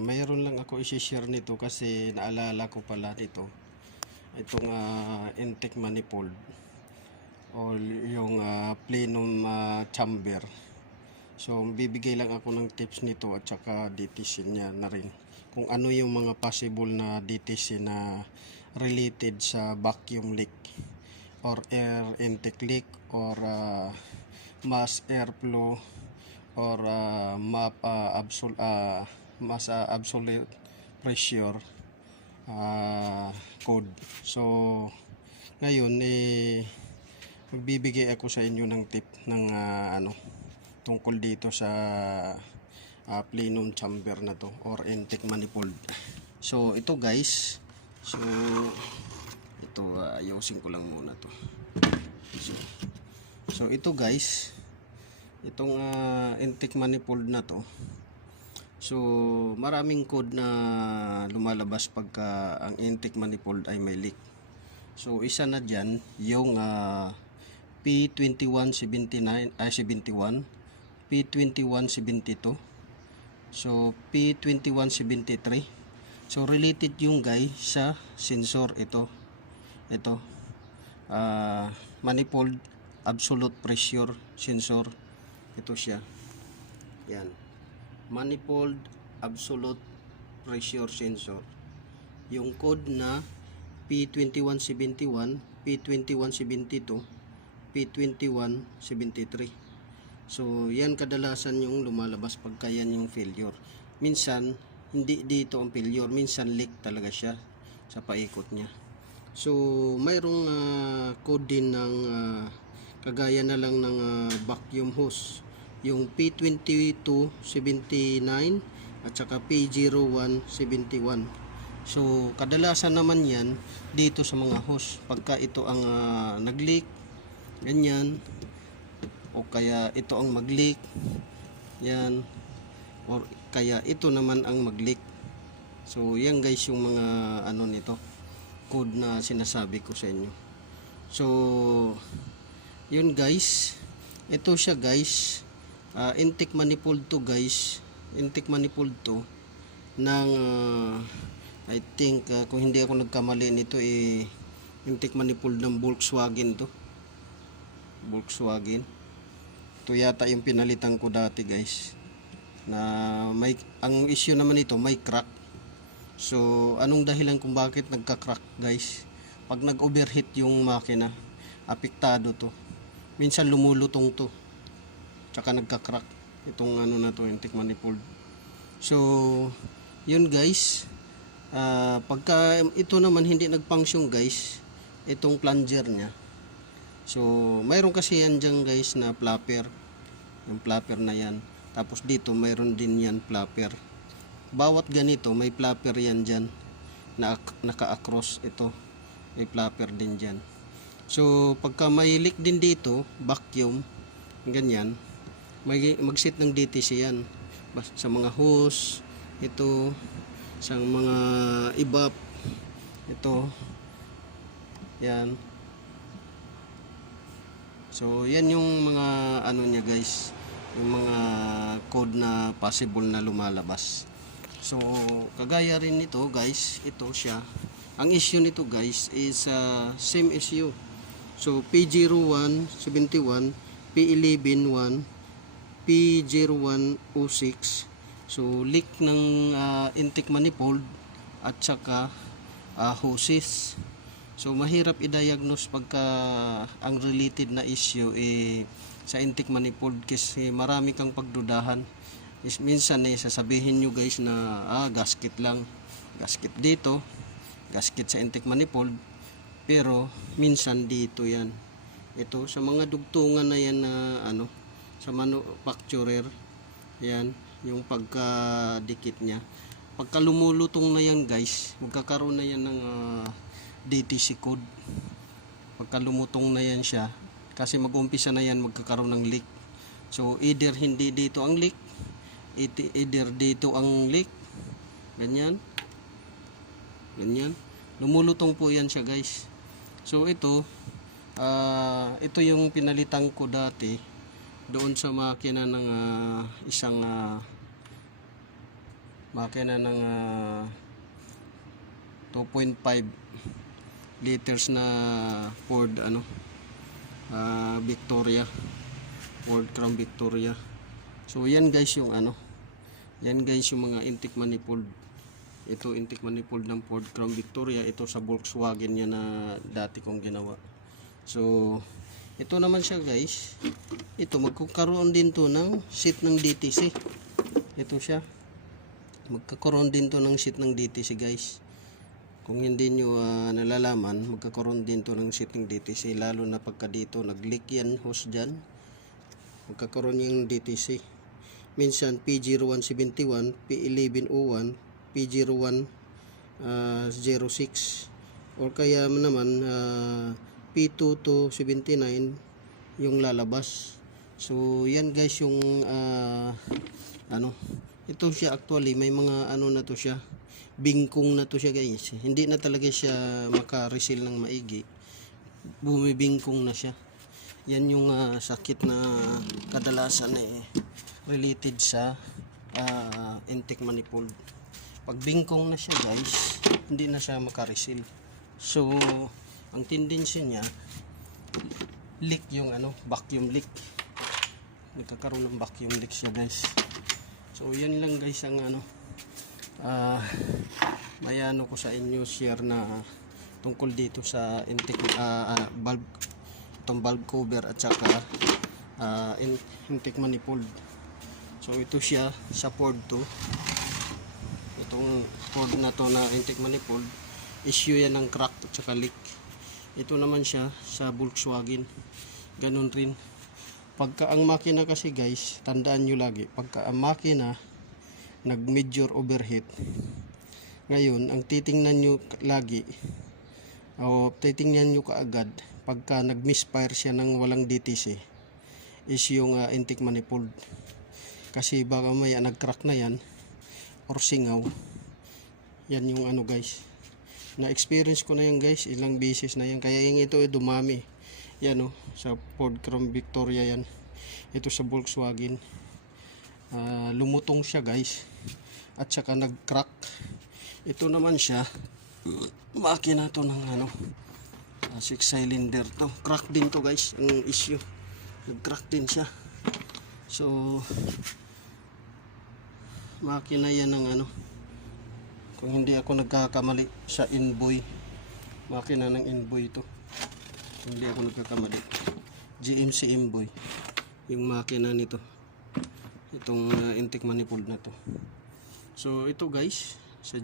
mayroon lang ako i-share nito kasi naalala ko pala nito. Itong intake manifold o yung plenum chamber. So bibigay lang ako ng tips nito at saka DTC niya na rin. Kung ano yung mga possible na DTC na related sa vacuum leak or air intake leak or mass airflow or mass absolute pressure code. So ngayon magbibigay ako sa inyo ng tip ng tungkol dito sa plenum chamber na to or intake manifold. So ito guys, so ito ayusin ko lang muna to. So ito guys, itong intake manifold na to, so maraming code na lumalabas pagka ang intake manifold ay may leak. So isa na dyan yung P2171, P2172, so P2173. So related yung guys sa sensor ito manifold absolute pressure sensor. Ito siya, yan, manifold absolute pressure sensor. Yung code na P2171, P2172, P2173. So yan kadalasan yung lumalabas pagka yan yung failure. Minsan hindi dito ang failure, minsan leak talaga siya sa paikot niya. So mayroong code din ng kagaya na lang ng vacuum hose, yung P2279 at saka P0171. So kadalasan naman yan dito sa mga hose pagka ito ang nag-leak, ganyan, o kaya ito ang mag-leak, yan, or kaya ito naman ang mag-leak. So yan guys yung mga nito, code na sinasabi ko sa inyo. So yun guys, ito siya guys, intake manifold to guys, intake manifold to ng I think kung hindi ako nagkamali nito intake manifold ng Volkswagen to, Volkswagen. Ito yata yung pinalitan ko dati guys, na ang issue naman ito may crack. So anong dahilan kung bakit nagka-crack guys? Pag nag-overheat yung makina, apektado to. Minsan lumulutong to, tsaka nagka-crack itong na to, intake manifold. So yun guys, pagka ito naman hindi nag-function guys, itong plunger nya, so mayroon kasi yan dyan guys na flapper, yung flapper na yan, tapos dito mayroon din yan flapper. Bawat ganito may flapper yan dyan na naka-across, ito may flapper din dyan. So pagka may leak din dito, vacuum, ganyan, mag-set ng DTC yan sa mga hose, ito sa mga evap, ito, yan. So yan yung mga niya guys, yung mga code na possible na lumalabas. So kagaya rin nito guys, ito siya, ang issue nito guys is same issue. So P0171, P111, P0106. So leak ng intake manifold at saka hoses. So mahirap i-diagnose pagka ang related na issue sa intake manifold kasi marami kang pagdudahan. Minsan sasabihin nyo guys na gasket lang, gasket dito, gasket sa intake manifold, pero minsan dito yan, ito sa mga dugtungan na yan na sa manufacturer, yan yung pagkadikit nya. Pagka lumulutong na yan guys, magkakaroon na yan ng DTC code. Pagka lumutong na yan siya, kasi mag-umpisa na yan magkakaroon ng leak. So either hindi dito ang leak, either dito ang leak, ganyan, ganyan, lumulutong po yan siya guys. So ito yung pinalitan ko dati doon sa makina ng isang makina ng 2.5 liters na Ford Victoria, Ford Crown Victoria. So yan guys yung yan guys yung mga intake manifold. Ito intake manifold ng Ford Crown Victoria. Ito sa Volkswagen yan na dati kong ginawa. So ito naman siya guys. Ito magkakaroon din to ng seat ng DTC. Ito siya. Magkakaroon din to ng seat ng DTC guys. Kung hindi nyo nalalaman, magkakaroon din to ng seat ng DTC. Lalo na pagka dito nag-leak yan hose dyan, magkakaroon yung DTC. Minsan P0171, P1101, P0106, or kaya naman P2279 yung lalabas. So yan guys yung ito siya actually may mga na to siya, bingkong na to siya guys. Hindi na talaga siya maka-reseal ng maigi, bumibingkong na siya. Yan yung sakit na kadalasan related sa intake manifold. Pag bingkong na siya guys, hindi na siya maka-reseal. So ang tendency niya, leak yung vacuum leak. Nagkakaroon ng vacuum leak siya guys. So yan lang guys ang may ko sa inyo share na tungkol dito sa intake valve, itong valve cover at saka intake manifold. So ito siya sa Ford to. Itong Ford na to na intake manifold, issue yan ng crack at saka leak. Ito naman siya sa Volkswagen, ganun rin. Pagka ang makina kasi guys, tandaan nyo lagi, pagka ang makina nag major overheat, ngayon ang titingnan nyo lagi o titingnan nyo kaagad pagka nag misfire siya ng walang DTC is yung intake manifold. Kasi baka may nag-crack na yan or singaw. Yan yung guys, na experience ko na yan guys, ilang beses na yan. Kaya yung ito dumami yan sa Ford Crown Victoria yan. Ito sa Volkswagen lumutong siya guys at saka nag-crack. Ito naman siya makina to ng 6 cylinder to, crack din to guys. Ang issue, nag-crack din siya. So makina yan ng kung hindi ako nagkakamali sa Inboy, makina ng Inboy ito, hindi ako nagkakamali, GMC Inboy yung makina nito, itong intake manifold na to. So ito guys sa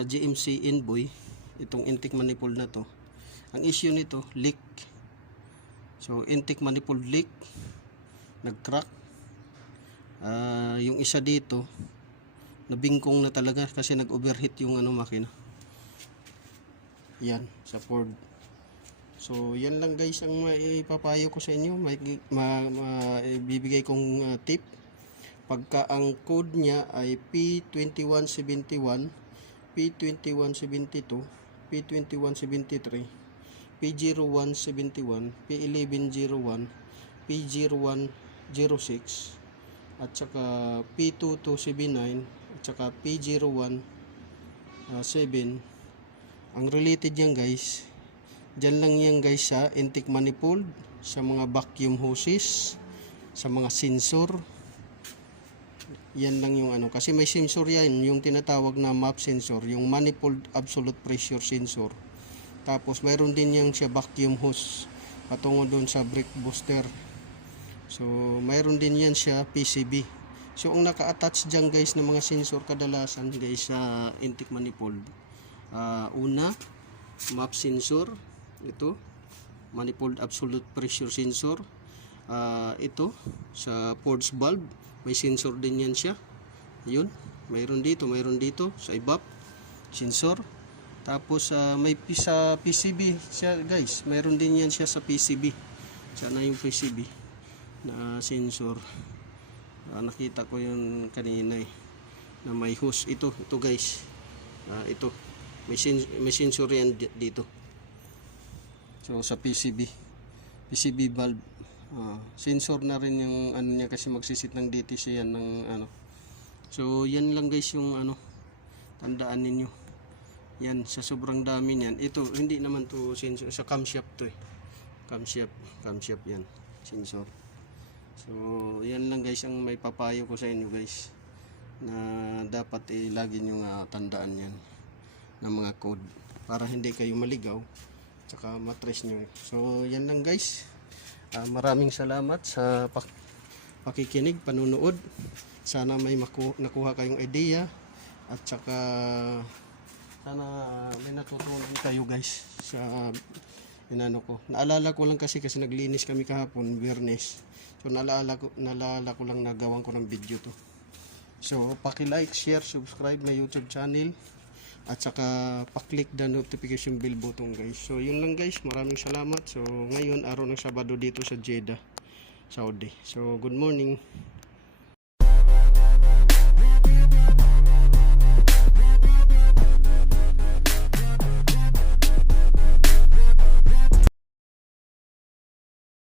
GMC Inboy, itong intake manifold na to, ang issue nito leak. So intake manifold leak, nag-crack. Yung isa dito nabingkong na talaga kasi nag-overheat yung makina. Yan sa Ford. So yan lang guys ang maipapayo ko sa inyo. Bibigay kong tip. Pagka ang code niya ay P2171, P2172, P2173, P0171, P1101, P0106 at saka P2279 at saka P0107, ang related yan guys, dyan lang yan guys sa intake manifold, sa mga vacuum hoses, sa mga sensor. Yan lang yung kasi may sensor yan, yung tinatawag na MAP sensor, yung manifold absolute pressure sensor. Tapos mayroon din yan siya vacuum hose patungo doon sa brake booster. So mayroon din yan siya PCB. So ang naka-attach dyan guys ng mga sensor kadalasan guys sa intake manifold, una MAP sensor, ito manifold absolute pressure sensor, ito sa force valve may sensor din yan siya, yun, mayroon dito sa evap sensor. Tapos may sa PCB siya guys, mayroon din yan siya sa PCB. Sana yung PCB na sensor, nakita ko yun kanina na may hose. Ito guys, ito may sensor yan dito. So sa PCB valve, sensor na rin yung niya kasi magsisit ng DTC yan ng So yan lang guys yung ano, tandaan ninyo. Yan, sa sobrang dami niyan. Ito, hindi naman to sensor. Sa camshaft to eh. Camshaft yan. Sensor. So, yan lang guys ang may papayo ko sa inyo guys. Na dapat lagi nyo tandaan yan. Ng mga code. Para hindi kayo maligaw. Tsaka matrace nyo. So, yan lang guys. Maraming salamat sa pakikinig, panunood. Sana may nakuha kayong idea. At saka sana may natutunan kayo guys sa inano ko. Naalala ko lang kasi naglinis kami kahapon, Biyernes. So naalala ko lang nagawan ko ng video to. So paki-like, share, subscribe my YouTube channel at saka pa-click the notification bell button guys. So yun lang guys, maraming salamat. So ngayon araw ng Sabado dito sa Jeddah, Saudi. So good morning.